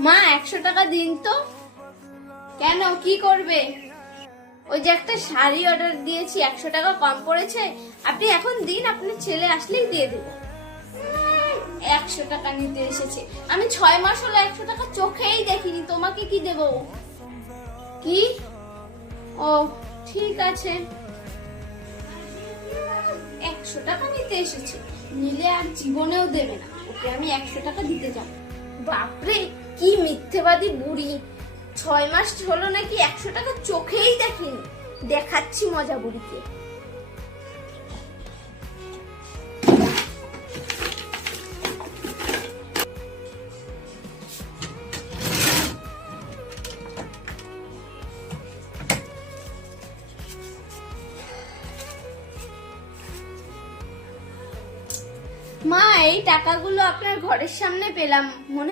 মা, একশো টাকা দিন তো। কেন? কি করবে? ওই যে একটা শাড়ি অর্ডার দিয়েছি, একশো টাকা কম পড়েছে। আপনি এখন দিন, আপনার ছেলে আসলেই দিয়ে দেবো। একশো টাকা নিতে এসেছে। আমি ছয় মাস হলো একশো টাকা চোখেই দেখিনি। তোমাকে কি দেব? কি? ও, ঠিক আছে। একশো টাকা নিতে এসেছে। নিলে আর জীবনেও দেবে না। ওকে আমি একশো টাকা দিতে যাব। বাপরে কি মিথ্যেবাদী বুড়ি। ছয় মাস হলো নাকি একশো টাকা চোখেই দেখিনি। দেখাচ্ছি মজা বুড়িকে। মা, এই টাকাগুলো আপনার ঘরের সামনে পেলাম। মনে